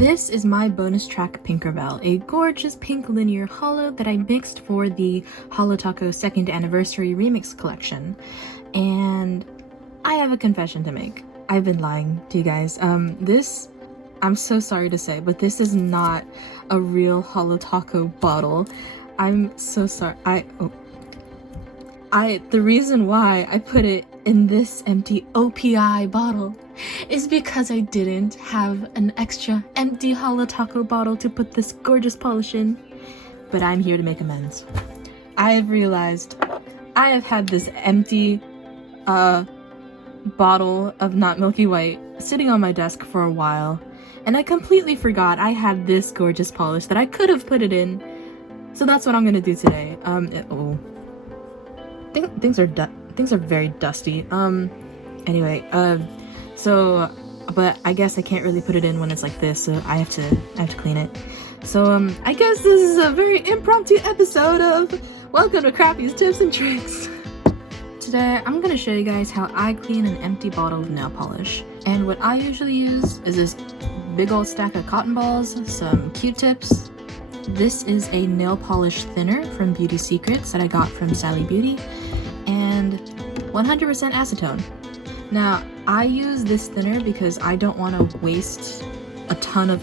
This is my bonus track Pinkerbell, a gorgeous pink linear holo that I mixed for the Holo Taco 2nd Anniversary Remix collection. And I have a confession to make. I've been lying to you guys. I'm so sorry to say, but this is not a real Holo Taco bottle. I'm so sorry. The reason why I put it in this empty OPI bottle is because I didn't have an extra empty Holo Taco bottle to put this gorgeous polish in. But I'm here to make amends. I have realized I have had this empty bottle of Not Milky White sitting on my desk for a while, and I completely forgot I had this gorgeous polish that I could have put it in. So that's what I'm gonna do today. Things are very dusty. Anyway, but I guess I can't really put it in when it's like this, so I have to clean it. So I guess this is a very impromptu episode of Welcome to Crappy's Tips and Tricks. Today I'm gonna show you guys how I clean an empty bottle of nail polish. And what I usually use is this big old stack of cotton balls, some Q-tips. This is a nail polish thinner from Beauty Secrets that I got from Sally Beauty, and 100% acetone. Now, I use this thinner because I don't want to waste a ton of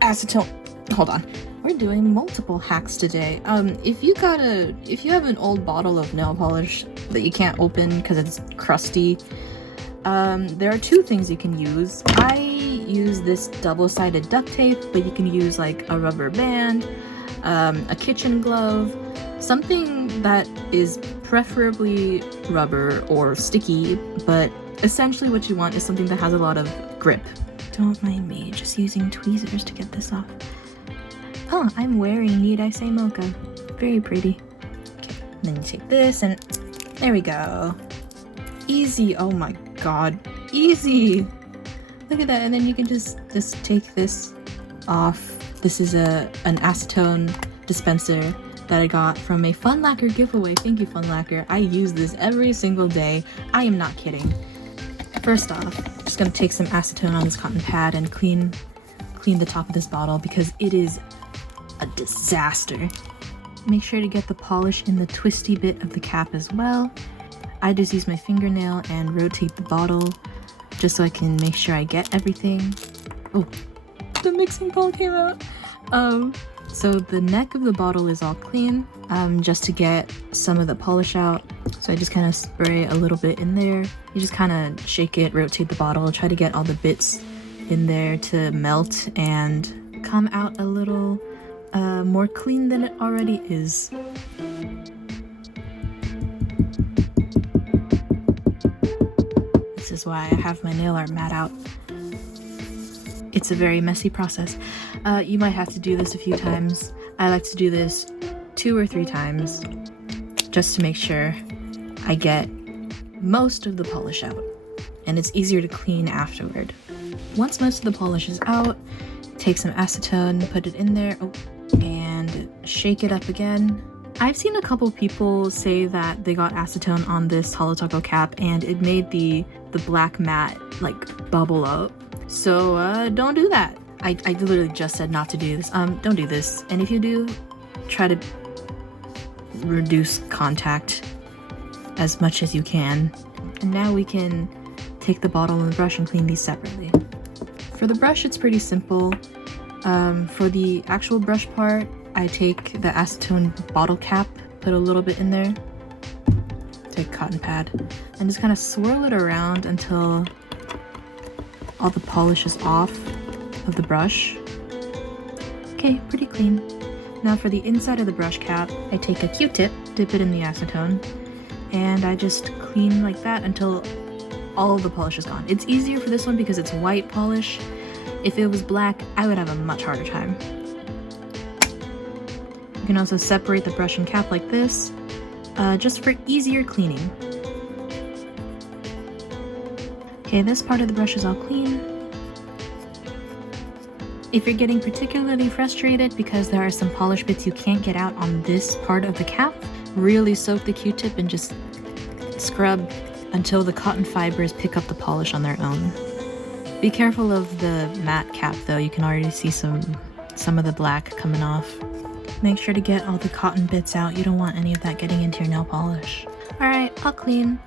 acetone. Hold on. We're doing multiple hacks today. If you have an old bottle of nail polish that you can't open because it's crusty, there are two things you can use. I use this double-sided duct tape, but you can use like a rubber band, a kitchen glove, something that is preferably rubber or sticky, but essentially what you want is something that has a lot of grip. Don't mind me, just using tweezers to get this off. Oh, I'm wearing Need I Say Mocha. Very pretty. Okay, then you take this and there we go. Easy, oh my god, easy! Look at that, and then you can just take this off. This is an acetone dispenser that I got from a Fun Lacquer giveaway. Thank you, Fun Lacquer. I use this every single day. I am not kidding. First off, I'm just gonna take some acetone on this cotton pad and clean the top of this bottle because it is a disaster. Make sure to get the polish in the twisty bit of the cap as well. I just use my fingernail and rotate the bottle just so I can make sure I get everything. Oh, the mixing bowl came out. So the neck of the bottle is all clean, just to get some of the polish out. So I just kind of spray a little bit in there. You just kind of shake it, rotate the bottle, try to get all the bits in there to melt and come out a little more clean than it already is. This is why I have my nail art mat out. It's a very messy process. You might have to do this a few times. I like to do this 2 or 3 times just to make sure I get most of the polish out, and it's easier to clean afterward. Once most of the polish is out, take some acetone, put it in there, and shake it up again. I've seen a couple people say that they got acetone on this Holo Taco cap and it made the black mat like bubble up. So don't do that. I literally just said not to do this. Don't do this. And if you do, try to reduce contact as much as you can. And now we can take the bottle and the brush and clean these separately. For the brush, it's pretty simple. For the actual brush part, I take the acetone bottle cap, put a little bit in there, take a cotton pad, and just kind of swirl it around until all the polish is off of the brush. Okay, pretty clean. Now for the inside of the brush cap, I take a Q-tip, dip it in the acetone, and I just clean like that until all of the polish is gone. It's easier for this one because it's white polish. If it was black, I would have a much harder time. You can also separate the brush and cap like this, just for easier cleaning. Okay, this part of the brush is all clean. If you're getting particularly frustrated because there are some polish bits you can't get out on this part of the cap, really soak the Q-tip and just scrub until the cotton fibers pick up the polish on their own. Be careful of the matte cap though, you can already see some of the black coming off. Make sure to get all the cotton bits out, you don't want any of that getting into your nail polish. Alright, I'll clean.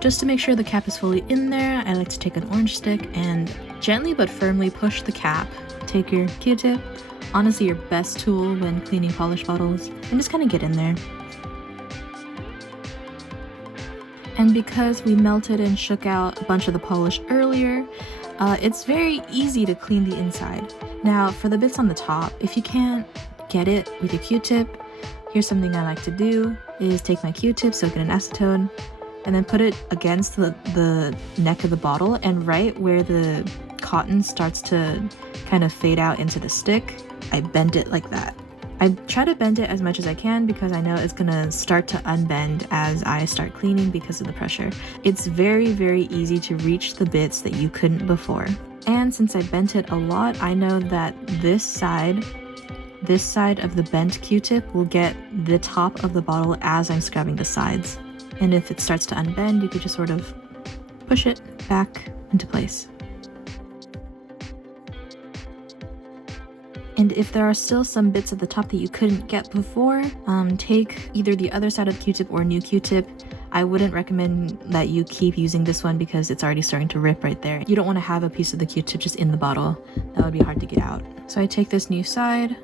Just to make sure the cap is fully in there, I like to take an orange stick and gently but firmly push the cap. Take your Q-tip, honestly your best tool when cleaning polish bottles, and just kind of get in there. And because we melted and shook out a bunch of the polish earlier, it's very easy to clean the inside. Now for the bits on the top, if you can't get it with your Q-tip, here's something I like to do, is take my Q-tip, soak it in acetone, and then put it against the neck of the bottle, and right where the cotton starts to kind of fade out into the stick, I bend it like that. I try to bend it as much as I can because I know it's gonna start to unbend as I start cleaning because of the pressure. It's very, very easy to reach the bits that you couldn't before. And since I bent it a lot, I know that this side of the bent Q-tip will get the top of the bottle as I'm scrubbing the sides. And if it starts to unbend, you could just sort of push it back into place. And if there are still some bits at the top that you couldn't get before, take either the other side of the Q-tip or a new Q-tip. I wouldn't recommend that you keep using this one because it's already starting to rip right there. You don't want to have a piece of the Q-tip just in the bottle. That would be hard to get out. So I take this new side,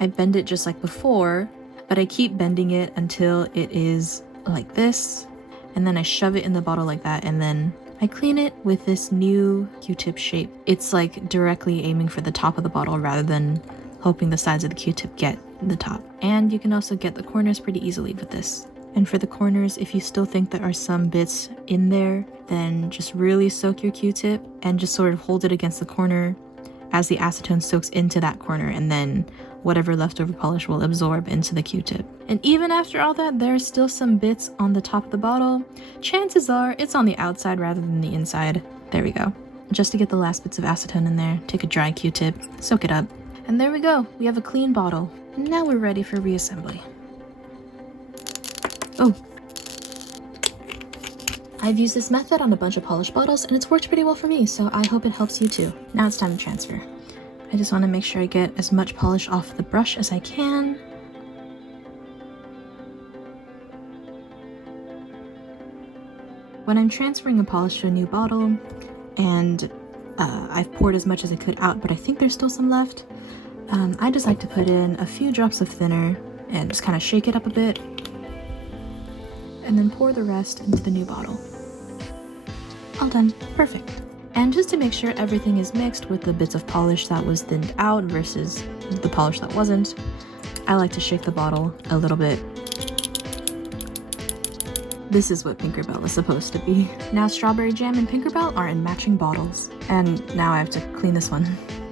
I bend it just like before, but I keep bending it until it is like this, and then I shove it in the bottle like that, and then I clean it with this new Q-tip shape. It's like directly aiming for the top of the bottle rather than hoping the sides of the Q-tip get the top. And you can also get the corners pretty easily with this. And for the corners, if you still think there are some bits in there, then just really soak your Q-tip and just sort of hold it against the corner as the acetone soaks into that corner, and then whatever leftover polish will absorb into the Q-tip. And even after all that, there are still some bits on the top of the bottle. Chances are it's on the outside rather than the inside. There we go. Just to get the last bits of acetone in there, take a dry Q-tip, soak it up. And there we go, we have a clean bottle. And now we're ready for reassembly. Oh! I've used this method on a bunch of polished bottles and it's worked pretty well for me, so I hope it helps you too. Now it's time to transfer. I just want to make sure I get as much polish off the brush as I can. When I'm transferring a polish to a new bottle, and I've poured as much as I could out, but I think there's still some left, I just like to put in a few drops of thinner and just kind of shake it up a bit, and then pour the rest into the new bottle. All done. Perfect. And just to make sure everything is mixed with the bits of polish that was thinned out versus the polish that wasn't, I like to shake the bottle a little bit. This is what Tinkerbell is supposed to be. Now Strawberry Jam and Tinkerbell are in matching bottles. And now I have to clean this one.